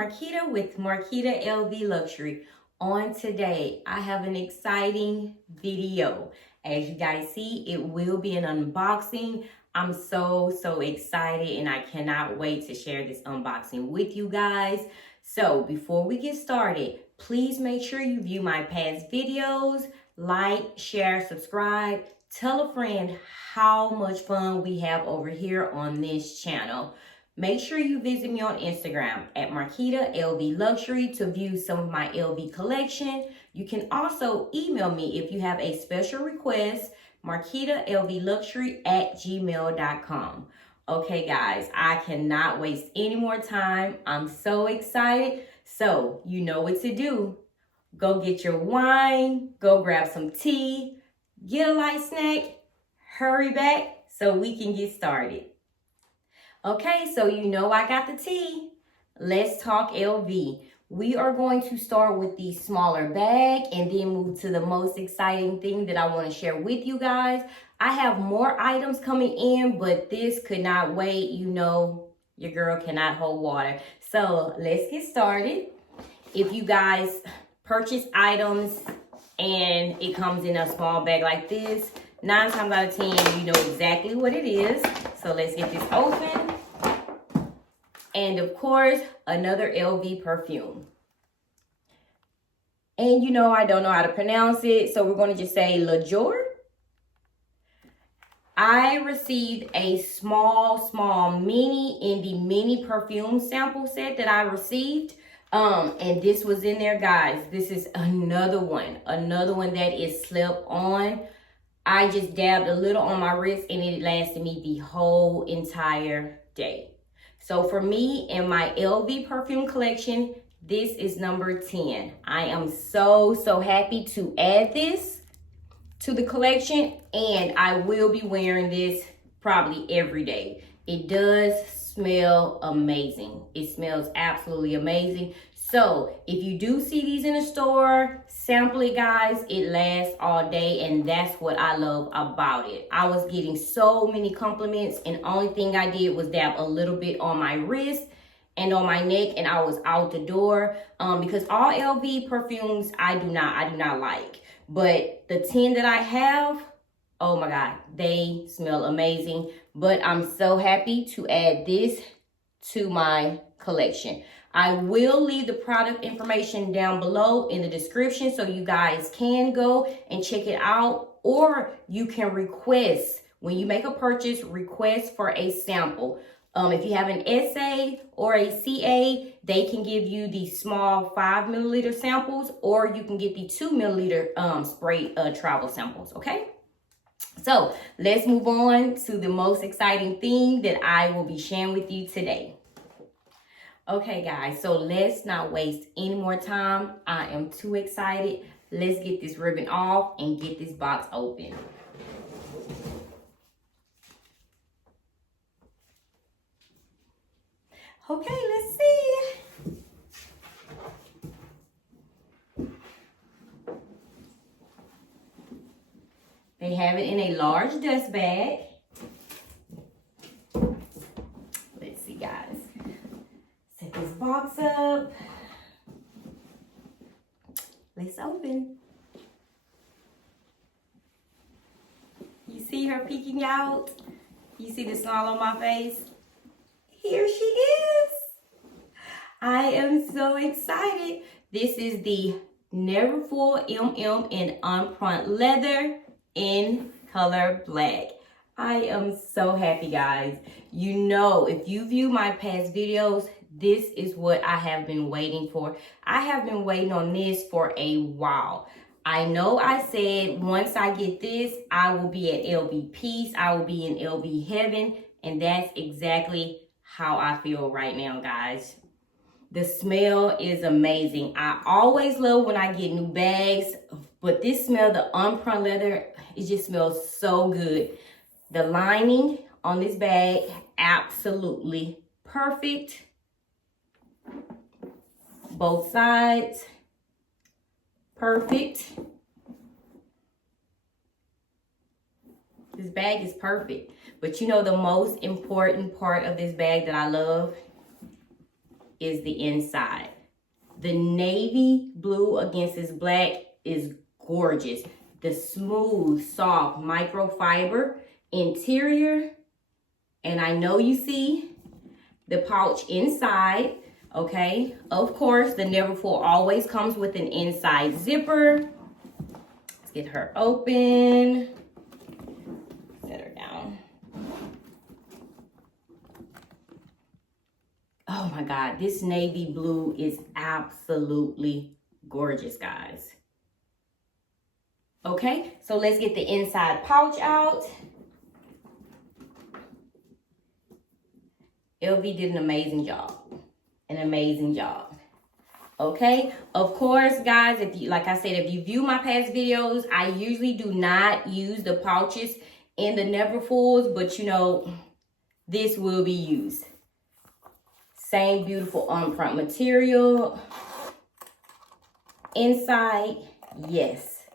Marquita with Marquita LV Luxury. On today, I have an exciting video. As you guys see, it will be an unboxing. I'm so excited and I cannot wait to share this unboxing with you guys. So before we get started, please make sure you view my past videos, like, share, subscribe, tell a friend how much fun we have over here on this channel. Make sure you visit me on Instagram at Marquita LV Luxury to view some of my LV collection. You can also email me if you have a special request, marquitalvluxury@gmail.com. Okay, guys, I cannot waste any more time. I'm so excited. So you know what to do. Go get your wine, go grab some tea, get a light snack, hurry back so we can get started. Okay, so you know I got the tea. Let's talk LV. We are going to start with the smaller bag and then move to the most exciting thing that I want to share with you guys. I have more items coming in, but this could not wait. You know, your girl cannot hold water. So let's get started. If you guys purchase items and it comes in a small bag like this, 9 times out of 10, you know exactly what it is. So let's get this open. And of course, another LV perfume. And you know, I don't know how to pronounce it, so we're going to just say JOUR. I received a small mini in the mini perfume sample set that I received. And this was in there, guys. This is another one that is slip on. I just dabbed a little on my wrist and it lasted me the whole entire day. So for me in my LV perfume collection, this is number 10. I am so happy to add this to the collection, and I will be wearing this probably every day. It does smell amazing. It smells absolutely amazing. So if you do see these in the store, sample it, guys. It lasts all day, and that's what I love about it. I was getting so many compliments, and only thing I did was dab a little bit on my wrist and on my neck, and I was out the door. Because all LV perfumes I do not like, but the 10 that I have, oh my God, they smell amazing. But I'm so happy to add this to my collection. I will leave the product information down below in the description so you guys can go and check it out, or you can request, when you make a purchase, request for a sample. If you have an SA or a CA, they can give you the small 5 milliliter samples, or you can get the 2 milliliter spray travel samples, okay? So let's move on to the most exciting thing that I will be sharing with you today. Okay, guys, so let's not waste any more time. I am too excited. Let's get this ribbon off and get this box open. Okay, let's see. They have it in a large dust bag. Let's see, guys. Set this box up. Let's open. You see her peeking out? You see the smile on my face? Here she is. I am so excited. This is the NEVERFULL MM in Empreinte leather in color black. I am so happy, guys. You know, if you view my past videos, this is what I have been waiting for. I have been waiting on this for a while. I know I said once I get this, I will be at LV peace. I will be in LV heaven. And that's exactly how I feel right now, guys. The smell is amazing. I always love when I get new bags, but this smell, the Empreinte leather, it just smells so good. The lining on this bag, absolutely perfect. Both sides, perfect. This bag is perfect. But you know the most important part of this bag that I love? is the inside. The navy blue against this black is gorgeous. The smooth, soft microfiber interior. And I know you see the pouch inside, okay? Of course, the Neverfull always comes with an inside zipper. Let's get her open. Set her down. Oh my God, this navy blue is absolutely gorgeous, guys. Okay, so let's get the inside pouch out. LV did an amazing job. An amazing job. Okay, of course, guys, if you, like I said, if you view my past videos, I usually do not use the pouches in the Neverfulls, but you know, this will be used. Same beautiful on-front material. Inside, yes.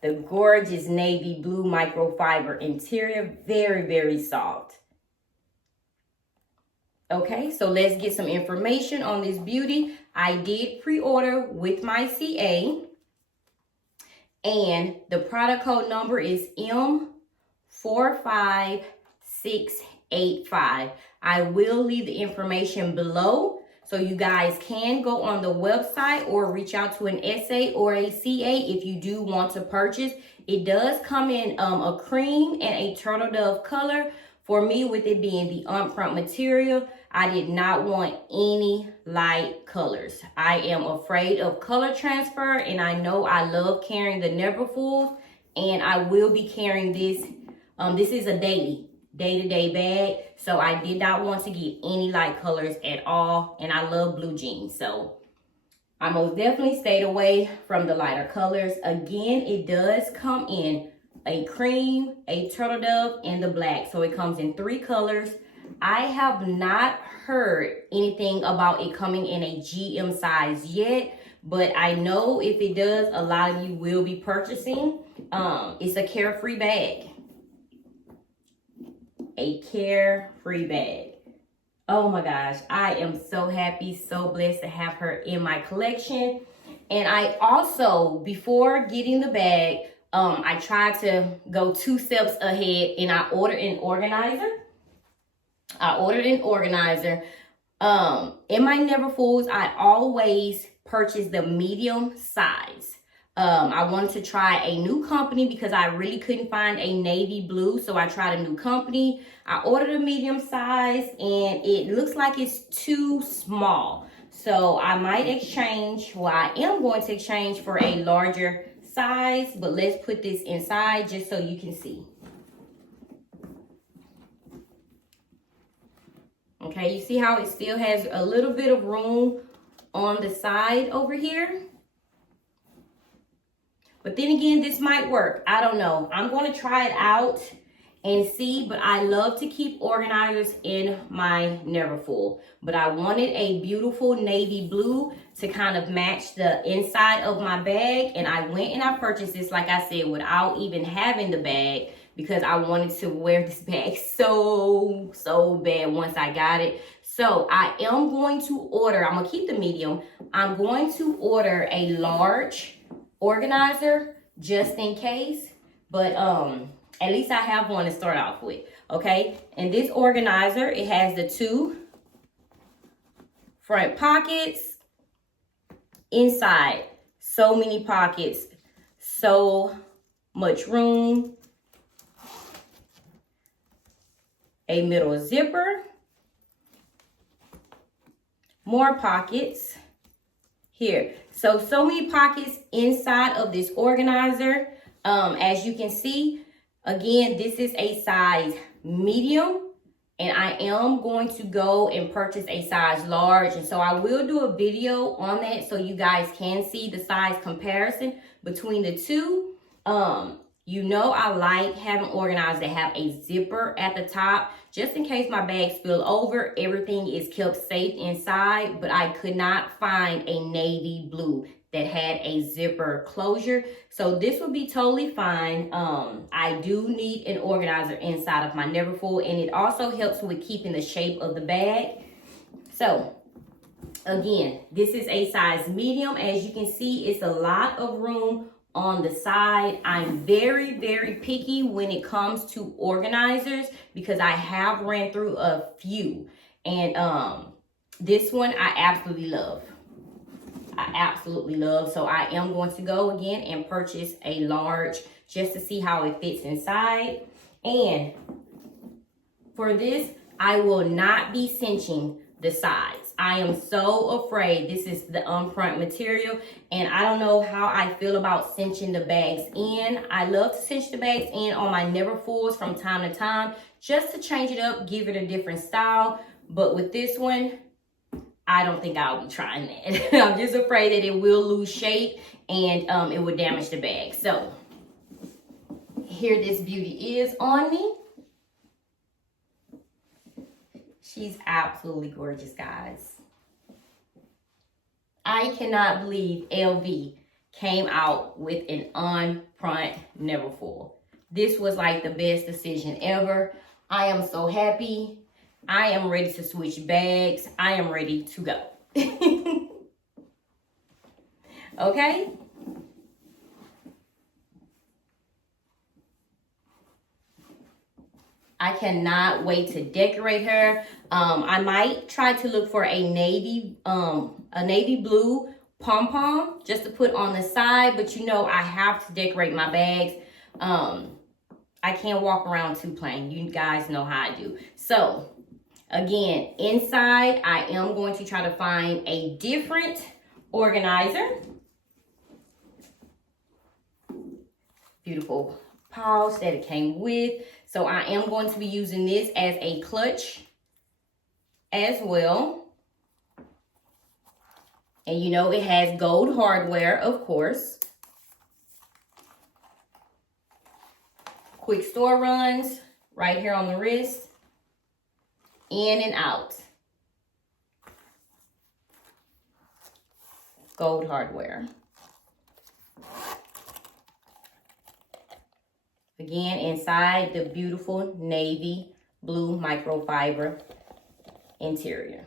The gorgeous navy blue microfiber interior, very, very soft. Okay, so let's get some information on this beauty. I did pre-order with my CA. And the product code number is M45685. I will leave the information below, so you guys can go on the website or reach out to an SA or a CA if you do want to purchase. It does come in a cream and a turtle dove color. For me, with it being the upfront material, I did not want any light colors. I am afraid of color transfer, and I know I love carrying the Neverfulls, and I will be carrying this. This is a day-to-day bag, so I did not want to get any light colors at all, and I love blue jeans, so I most definitely stayed away from the lighter colors. Again, it does come in a cream, a turtle dove, and the black, so it comes in 3 colors. I have not heard anything about it coming in a GM size yet, but I know if it does, a lot of you will be purchasing. It's a carefree bag. A carefree bag. Oh my gosh, I am so happy, so blessed to have her in my collection. And I also, before getting the bag, I tried to go 2 steps ahead, and I ordered an organizer. In my Neverfulls, I always purchase the medium size. I wanted to try a new company because I really couldn't find a navy blue, so I tried a new company. I ordered a medium size, and it looks like it's too small. So I might exchange, well, I am going to exchange for a larger size, but let's put this inside just so you can see. Okay, you see how it still has a little bit of room on the side over here? But then again, this might work. I don't know. I'm going to try it out and see, but I love to keep organizers in my Neverfull. But I wanted a beautiful navy blue to kind of match the inside of my bag, and I went and I purchased this, like I said, without even having the bag, because I wanted to wear this bag so bad once I got it. So I am going to order, I'm going to keep the medium. I'm going to order a large organizer just in case, but at least I have one to start off with. Okay, and this organizer, it has the 2 front pockets. Inside, so many pockets, so much room. A middle zipper, more pockets here. So many pockets inside of this organizer. As you can see, again, this is a size medium, and I am going to go and purchase a size large. And so I will do a video on that so you guys can see the size comparison between the two. You know, I like having organizers that have a zipper at the top, just in case my bags spill over. Everything is kept safe inside, but I could not find a navy blue that had a zipper closure. So this will be totally fine. I do need an organizer inside of my Neverfull, and it also helps with keeping the shape of the bag. So Again, this is a size medium. As you can see, it's a lot of room on the side. I'm very, very picky when it comes to organizers because I have ran through a few. And this one I absolutely love. I absolutely love. So I am going to go again and purchase a large just to see how it fits inside. And for this, I will not be cinching the sides. I am so afraid. This is the EMPREINTE material, and I don't know how I feel about cinching the bags in. I love to cinch the bags in on my NEVERFULLs from time to time, just to change it up, give it a different style. But with this one, I don't think I'll be trying that. I'm just afraid that it will lose shape and it would damage the bag. So here this beauty is on me. She's absolutely gorgeous, guys. I cannot believe LV came out with an EMPREINTE NEVERFULL. This was like the best decision ever. I am so happy. I am ready to switch bags. I am ready to go. Okay? I cannot wait to decorate her. I might try to look for a navy blue pom-pom just to put on the side, but you know I have to decorate my bags. I can't walk around too plain. You guys know how I do. So again, inside I am going to try to find a different organizer. Beautiful pouch that it came with. So I am going to be using this as a clutch as well. And you know it has gold hardware, of course. Quick store runs right here on the wrist. In and out. Gold hardware. Again, inside the beautiful navy blue microfiber interior.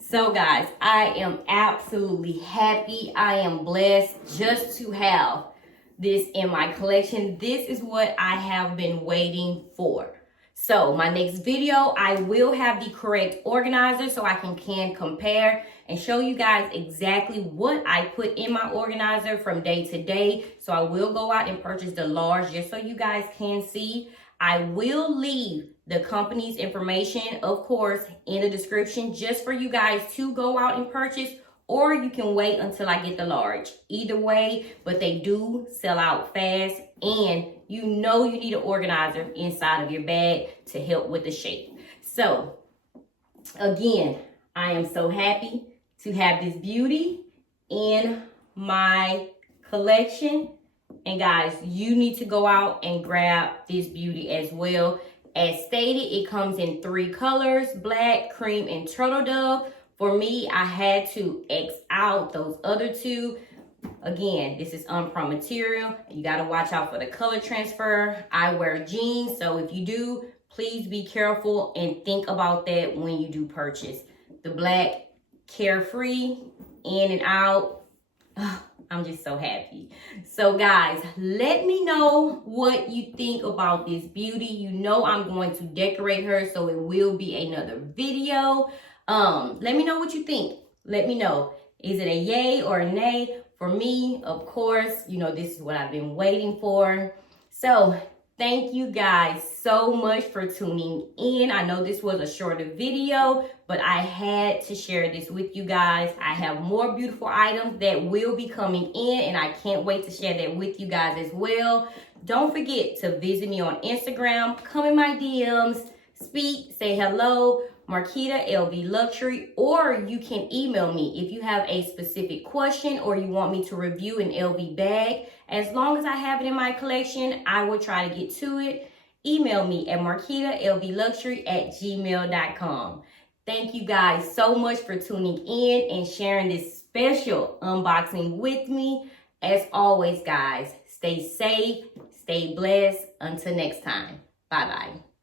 So guys, I am absolutely happy. I am blessed just to have this in my collection. This is what I have been waiting for. So my next video, I will have the correct organizer so I can compare and show you guys exactly what I put in my organizer from day to day. So I will go out and purchase the large just so you guys can see. I will leave the company's information, of course, in the description just for you guys to go out and purchase, or you can wait until I get the large. Either way, but they do sell out fast, and you know you need an organizer inside of your bag to help with the shape. So again, I am so happy to have this beauty in my collection. And guys, you need to go out and grab this beauty as well. As stated, it comes in 3 colors, black, cream, and turtle dove. For me, I had to X out those other 2. Again, this is EMPREINTE material. You got to watch out for the color transfer. I wear jeans, so if you do, please be careful and think about that when you do purchase. The black, carefree, in and out. I'm just so happy. So guys, let me know what you think about this beauty. You know I'm going to decorate her, so it will be another video. Let me know what you think. Let me know. Is it a yay or a nay? For me, of course, you know, this is what I've been waiting for. So thank you guys so much for tuning in. I know this was a shorter video, but I had to share this with you guys. I have more beautiful items that will be coming in, and I can't wait to share that with you guys as well. Don't forget to visit me on Instagram, come in my DMs, speak, say hello, Marquita LV Luxury, or you can email me if you have a specific question or you want me to review an LV bag. As long as I have it in my collection, I will try to get to it. Email me at marquitalvluxury@gmail.com. Thank you guys so much for tuning in and sharing this special unboxing with me. As always, guys, stay safe, stay blessed. Until next time, bye-bye.